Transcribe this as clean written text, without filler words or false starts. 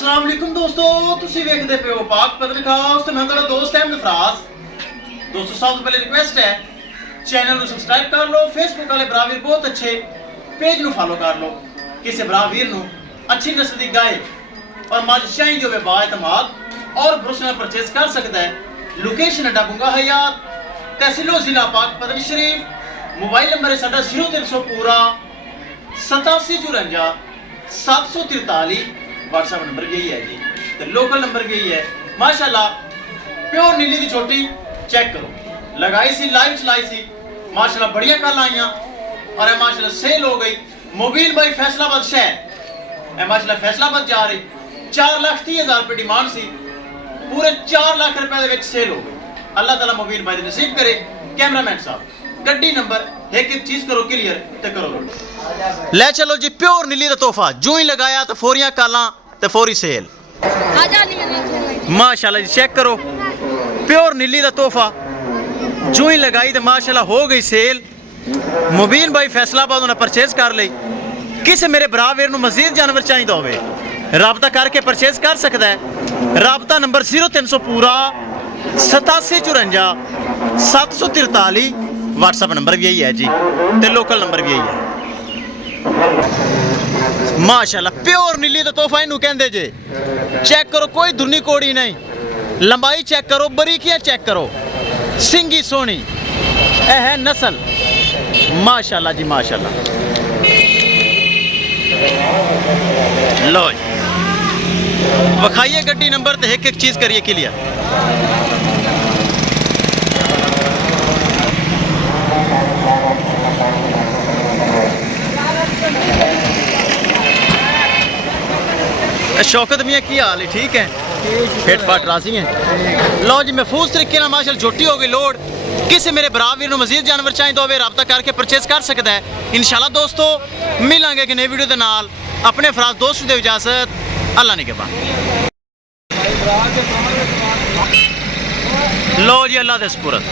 अस्सलाम वालेकुम दोस्तों, तुसी वेखदे पे हो पाक पत्रकार ते मैं तेरा दोस्त अहमद फराज। दोस्तों सब तो पहले रिक्वेस्ट है चैनल को सब्सक्राइब कर लो, फेसबुक वाले भरा वीर बहुत अच्छे पेज नु फॉलो कर लो। किसी भरा वीर नु अच्छी नस्ल दी गाय और मझ चाहिए होवे बाएतमाद और भरोसे नाल परचेज कर सकता है। लोकेशन अड्डा बुंगा हयात, तहसीलो जिला पाक पतन शरीफ। मोबाइल नंबर है साडा 0300 पूरा 8754 743। व्हाट्सएप नंबर भी यही है जी, तो लोकल नंबर भी यही है। माशाल्लाह प्योर नीली की छोटी चेक करो, लगाई सी लाइव चलाई सी, माशाल्लाह बढ़िया कल आईया और माशाल्लाह सेल हो गई। मोबिल भाई फैसलाबाद शहर माशाल्लाह फैसलाबाद जा रही 4,30,000 रुपये डिमांड सी, पूरे 4 लाख रुपए के सेल हो गई। अल्लाह ताला मोबिल भाई नसीब करे। कैमरामैन साहब गड्डी नंबर एक एक चीज करो क्लियर ते करो लोड। ले चलो जी प्योर नीली का तोहफा, जो ही लगाया तो फोरियां काला ते फोरी सेल। माशाल्लाह जी चेक करो प्योर नीली का तोहफा, जो ही लगाई तो माशाल्लाह हो गई सेल। मुबीन भाई फैसलाबाद उन्हें परचेज कर ली। किसी मेरे भरा वीर मजीद जानवर चाहिए होवे राबता करके परचेज कर सकता है। राबता नंबर 0300 पूरा 8754 743। व्हाट्सएप नंबर भी यही है जी, तो लोकल नंबर भी यही है। माशाल्लाह प्योर नीली का तोहफा इनू कहते जे। चेक करो कोई धुनी कोड़ी नहीं, लंबाई चेक करो, बरीकियां चेक करो, सिंगी सोनी यह है नस्ल। माशाल्लाह जी माशाल्लाह। लो बखाइए गड्डी नंबर तो एक एक चीज करिए क्लियर। शौकत मियाँ की हाल है? ठीक है, फिट फाट राजी हैं। लो जी महफूज तरीके ना माशाल्लाह झोटी हो गई लोड। किसी मेरे भरा वीर मजीद जानवर चाहिए तो राबता करके परचेज कर सकता है। इंशाल्लाह दोस्तों मिलांगे कि नई वीडियो के नाल। अपने फराज दोस्त दे इजाजत, अल्लाह ने के बाद। लो जी अल्लाह दे सुपुरद।